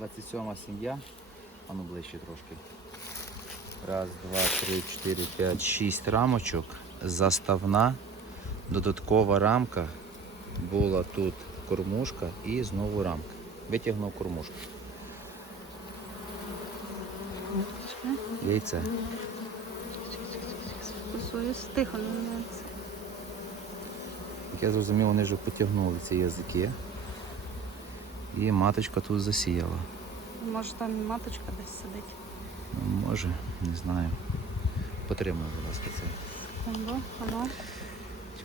27 сім'я. А ну ближче трошки. Раз, два, три, чотири, п'ять, шість рамочок. Заставна. Додаткова рамка. Була тут кормушка і знову рамка. Витягнув кормушку. Яйце. Як я зрозумів, вони вже потягнули ці язики. І маточка тут засіяла. Може там маточка десь сидить. Ну, Може, не знаю. Потримай, будь ласка, це. Секунду.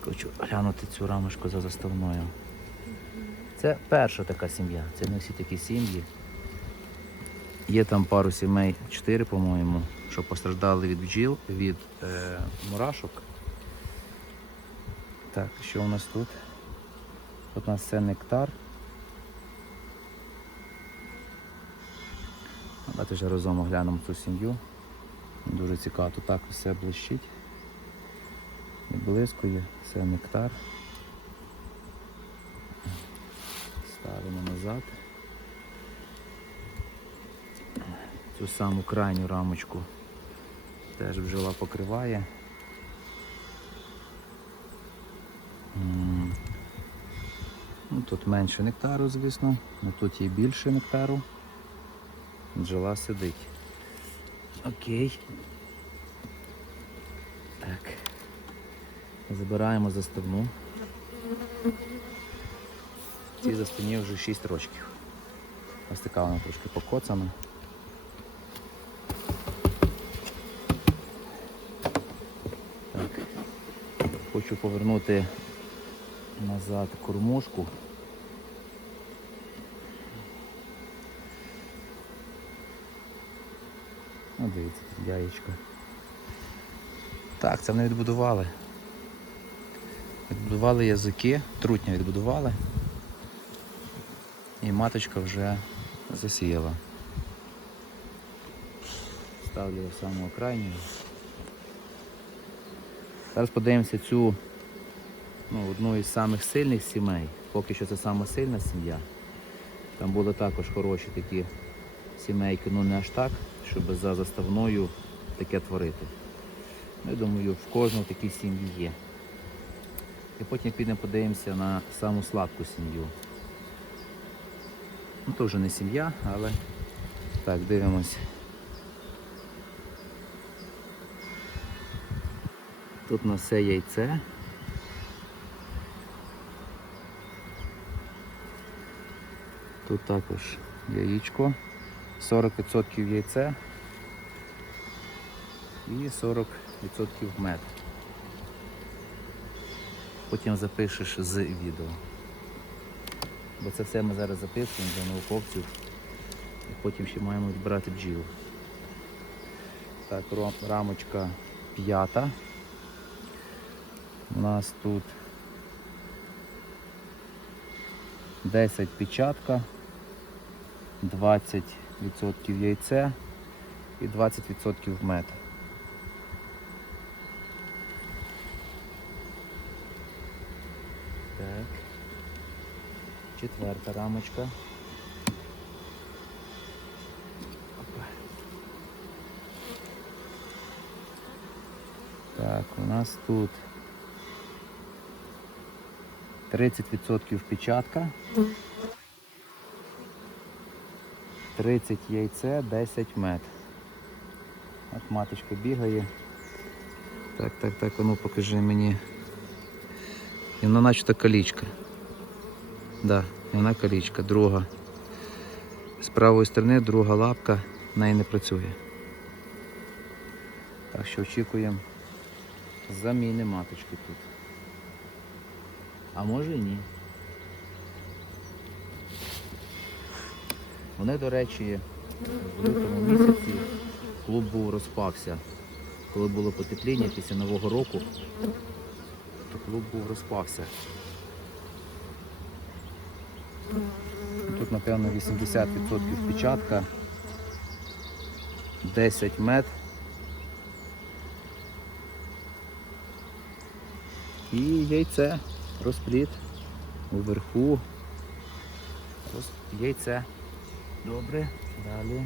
Хочу глянути цю рамочку за заставною. Це перша така сім'я. Це не всі такі сім'ї. Є там пару сімей, чотири, по-моєму, що постраждали від бджіл, від е, мурашок. Так, що у нас тут? Тут у нас це нектар. Давайте вже разом оглянемо цю сім'ю. Дуже цікаво, тут так все блищить. І блискує, це нектар. Ставимо назад. Цю саму крайню рамочку теж бджола покриває. Ну, тут менше нектару, звісно, але тут є більше нектару. Бджола сидить. Окей. Так. Забираємо заставну. Цій заставні вже 6 років. Ось така вона трошки покоцана. Так. Хочу повернути назад кормушку. Ну, дивіться, тут яєчко. Так, це вони відбудували. Відбудували язики, трутня відбудували. І маточка вже засіяла. Ставлю в самого крайнього. Зараз подивимося цю ну, одну із самих сильних сімей. Поки що це сама сильна сім'я. Там були також хороші такі сімейки, ну не аж так, щоб за заставною таке творити. Ну, Я думаю, в кожного такі сім'ї є. І потім підемо подивимося на саму слабку сім'ю. Ну, то вже не сім'я, але так, дивимось. Тут у нас все яйце. Тут також яєчко. 40% яйце і 40% мед. Потім запишеш з відео. Бо це все ми зараз записуємо для науковців. І потім ще маємо відбирати бджіл. Так, рамочка п'ята. У нас тут 10 печатка, 20% яйце і 20% мед. Так. Четверта рамочка. Так, у нас тут 30% печатка. 30 яйце, 10 мед. От маточка бігає. Так, так, так, ну покажи мені. І вона начебто калічка. Да, і вона калічка, друга. З правої сторони друга лапка в неї не працює. Так що очікуємо заміни маточки тут. А може і ні. Вони, до речі, в лютому місяці клуб був розпався. Коли було потепління після Нового року, то клуб був розпався. Тут, напевно, 80% печатка, 10 мед. І яйце, розпліт уверху. Яйце. Добре, далі.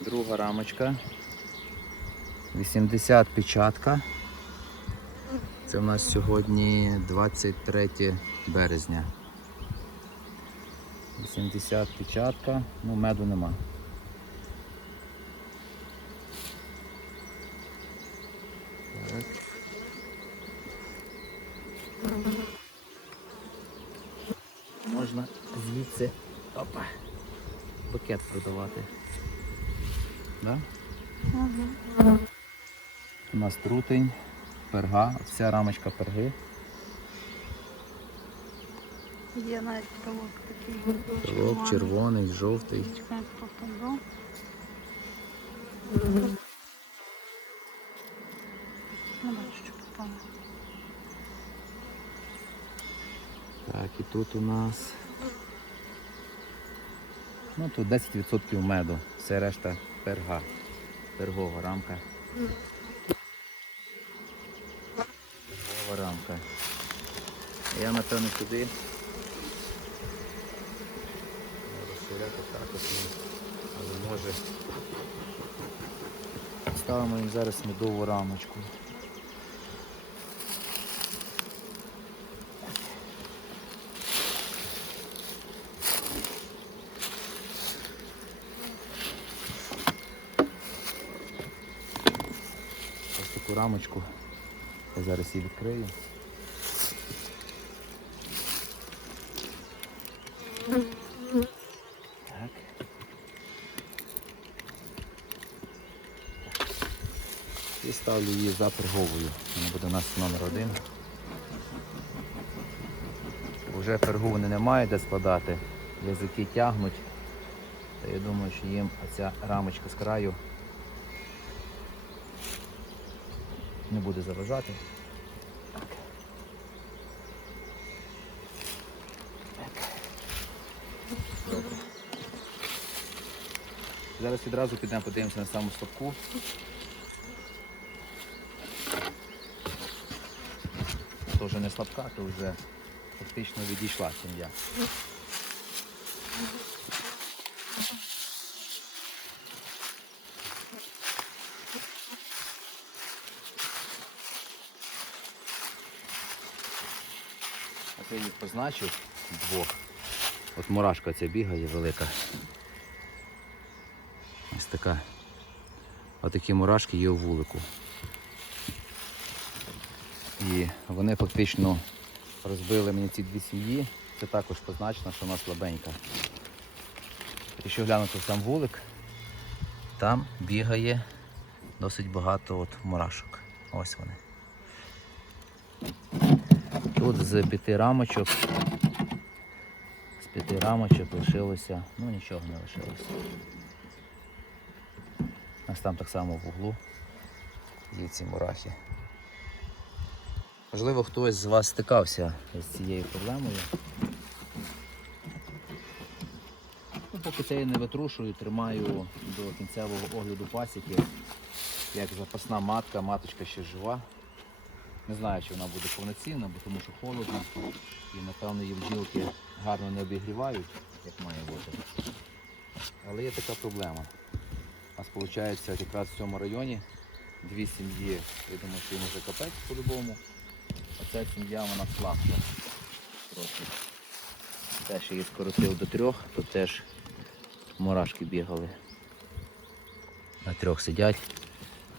Друга рамочка. 80 печатка. Це в нас сьогодні 23 березня. 80 печатка, ну меду нема. Так. Можна звідси опа, букет продавати. Да? У нас трутень, перга, вся рамочка перги. Є навіть пилок такий. Пилок червоний, жовтий. Чекай, покажу. Ну, бачу, що попало. Так, і тут у нас. Ну тут 10% меду, все решта перга. Пергова рамка. Пергова рамка. Я напевно сюди. Розширяти так от, ну, але може. Ставимо їм зараз медову рамочку. Ось таку рамочку. Я зараз її відкрию. Так. І ставлю її за перговою. Вона буде у нас номер один. Вже пергу вони не мають де складати, язики тягнуть. Та я думаю, що їм ця рамочка з краю не буде заважати. Зараз відразу підемо подивимося на саму стопку. То вже не слабка, то вже фактично відійшла сім'я. Позначив двох. От мурашка ця бігає велика. Ось така. Отакі мурашки є у вулику. І вони фактично розбили мені ці дві сім'ї. Це також позначено, що вона слабенька. Якщо глянути в сам вулик, там бігає досить багато от мурашок. Ось вони. Тут з п'яти рамочок, з п'яти рамочок лишилося, ну нічого не лишилося. Ось там так само в углу є ці мурахи. Можливо, хтось з вас стикався з цією проблемою. Ну, поки це я не витрушую, тримаю до кінцевого огляду пасіки, як запасна матка, маточка ще жива. Не знаю, чи вона буде повноцінна, бо тому що холодно і напевно її бджілки гарно не обігрівають, як має бути. Але є така проблема. У нас виходить якраз в цьому районі дві сім'ї, я думаю, що їм вже капець по-любому. А ця сім'я вона слабша трохи. Теж її скоротив до трьох, то теж мурашки бігали. На трьох сидять.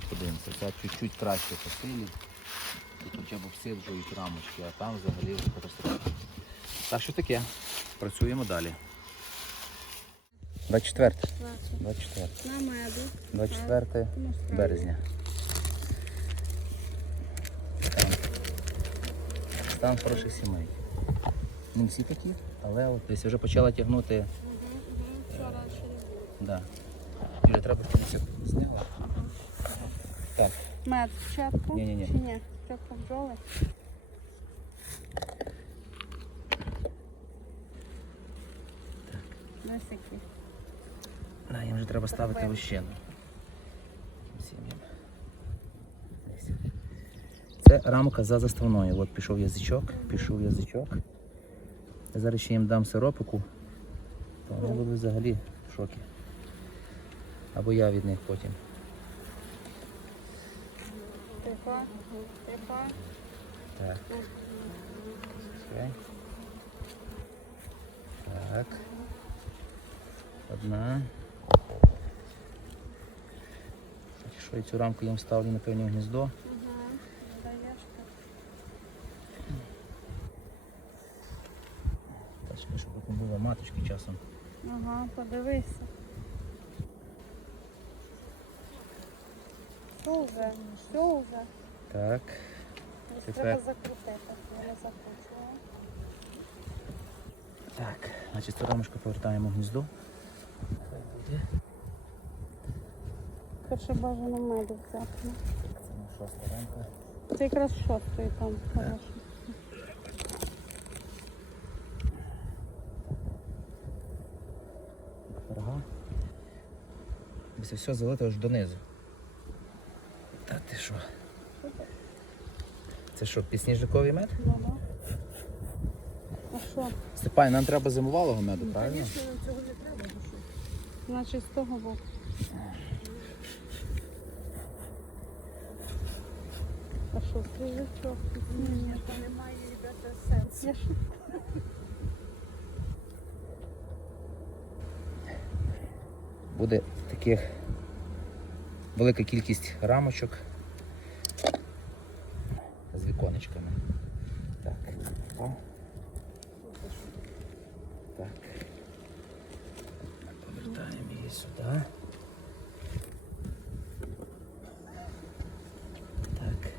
Подивимося, ця чуть-чуть краще по Хоча б всиджують рамочки, а там взагалі вже катастрофа. Так що таке? Працюємо далі. 24. 24. На меду. 24 березня. Стан, стан хороших сімей. Не всі такі, але от десь вже почала тягнути. Да. Вже треба щоб зняла. Так, Мед спочатку? Ні-ні-ні стрьопав бджоли. Носики. Да, їм вже треба ставити вищину. Це рамка за заставною. От пішов язичок, пішов язичок. Я зараз ще їм дам сиропику, то вони будуть взагалі в шокі. Або я від них потім. Тихо, тихо. Так. Окей. Так. Одна. Так, Що я цю рамку їм ставлю, напевно, в гніздо. Угу. Даєш так. Так, щоб не було маточки часом. Ага, подивися. Вже, все вже. Так. Тепер- Треба закрутити. Я не закручувала. Так, значить цю рамочку повертаємо в гніздо. Перше бажано меду взяти. Шоста рамка. Це якраз шостої там хорошо. Це все залито аж донизу. Що? Це що, підсніжниковий мед? Ну, да. А що? Степан, нам треба зимувалого меду, правильно? Цього не треба, де Значить з того боку. А що, свіжачок? Ні, ні, то немає ребята сенсу. Я ж Буде таких велика кількість рамочок з віконечками. Так. О. Так. Повертаємо її сюди. Так.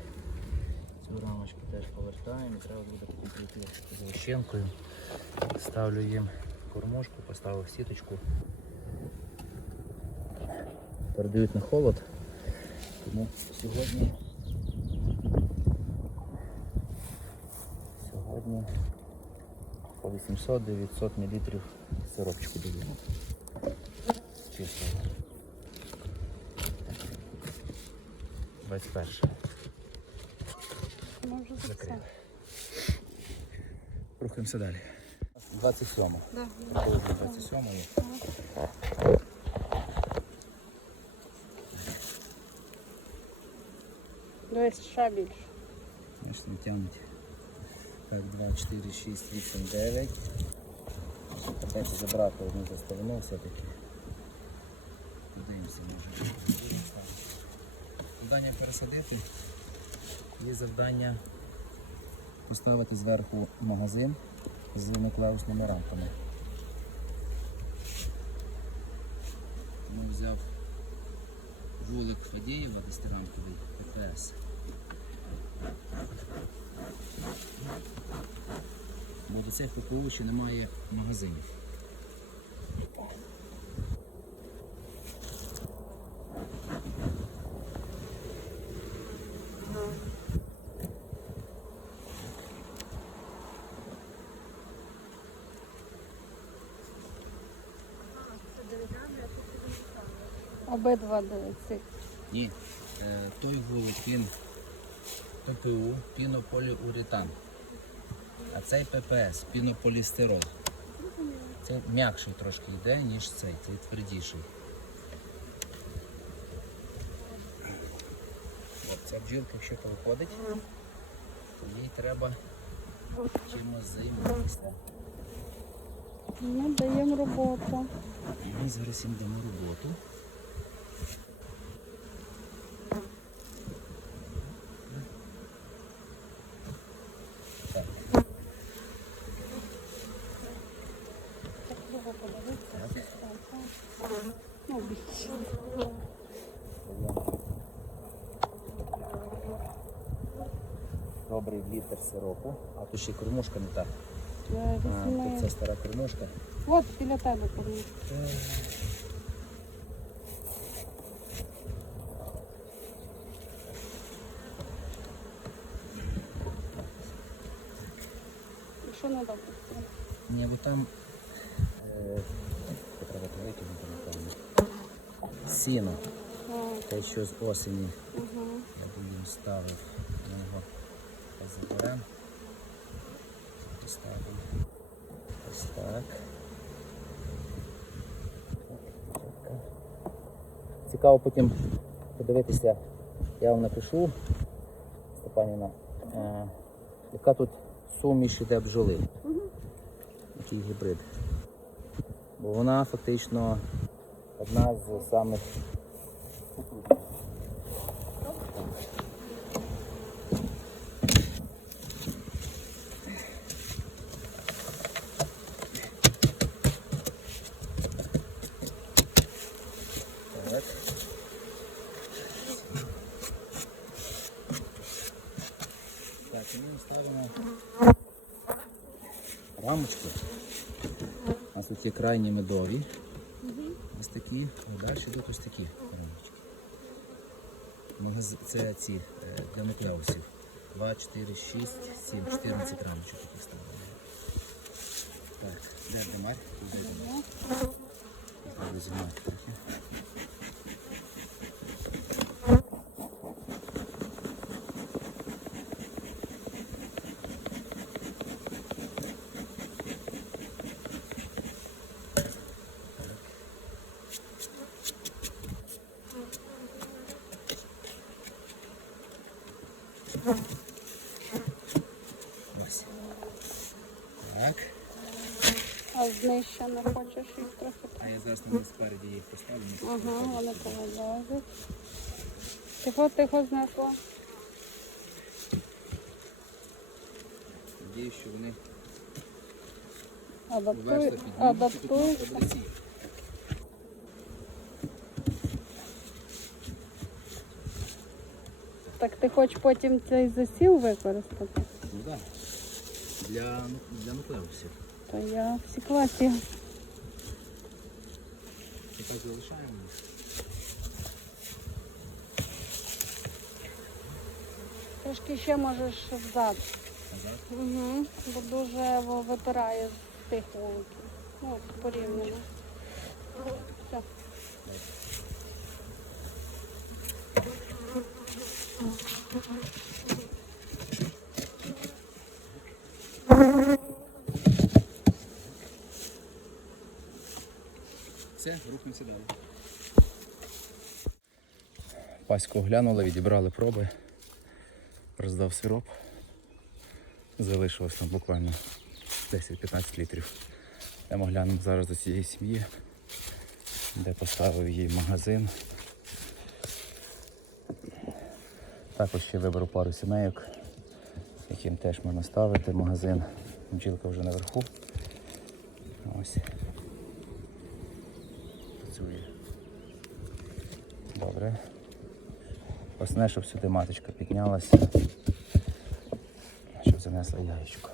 Цю теж повертаємо. Треба буде покрити з вощенкою. Ставлю їм кормушку, поставив сіточку передають на холод. Тому сьогодні сьогодні по 800-900 мл сиропчику даємо. Чистого. 21. Можу за це. Закрили. Рухаємося далі. 27. Да. Приходить до 27. Дивись, ще більше. Значить, не тягнуть. Так, 2, 4, 6, 8, 9. Придеться забрати одну заставну все-таки. Подивимося, може. Завдання пересадити. Є завдання поставити зверху магазин з нуклеусними рамками. Тому взяв вулик Фадієва 10-рамковий ППС. Бо до цих ППУ ще немає магазинів. Обидва дивиться. Ні, е, той вулик він ППУ, пінополіуретан. А цей ППС, пінополістирол. Це м'якший трошки йде, ніж цей, цей твердіший. От ця бджілка, якщо виходить, то їй треба чимось займатися. Ми даємо роботу. Ми зараз їм дамо роботу. Так. Ну, більше. Добрий літр сиропу, а то ще кормушка не та. Е, А, то це стара кормушка. От біля тебе кормиш. І що не добре? Ні, бо там е, це треба то викинути, напевно. Сіно, те, що з осені я їм ставив. Я його заберемо. Поставимо. Ось так. Цікаво потім подивитися, я вам напишу, Степаніна, е, яка тут суміш іде бджоли. Який гібрид. Бо вона фактично одна з самих Так. І ми ставимо рамочки. У нас тут крайні медові. Такі, далі йдуть ось такі рамочки. Це ці е, для нуклеусів. 2, 4, 6, 7, 14 рамочок таких ставимо. Так, де демар? Де демар? Треба знімати трохи. Ось. Так. А знижче не хочеш їх трохи. А я зараз там спереді їх поставлю. Ага, вони повилазять. Тихо, тихо знесла. Надіюсь, що вони Адаптують, адаптуються. Так ти хочеш потім цей засіл використати? Ну так. Для, ну- для нуклеусів. То я всіклася. І так залишаємо. Трошки ще можеш взад. Назад. Угу. Бо дуже випирає з тих вуликів. Ну, порівняно. Все. Все, рухаємося далі. Паську оглянули, відібрали проби, роздав сироп. Залишилось там буквально 10-15 літрів. Йдемо глянемо зараз до цієї сім'ї, де поставив їй магазин. Також ще виберу пару сімейок, яким теж можна ставити магазин. Бджілка вже наверху. Ось. Працює. Добре. Основне, щоб сюди маточка піднялася, щоб занесла яєчко.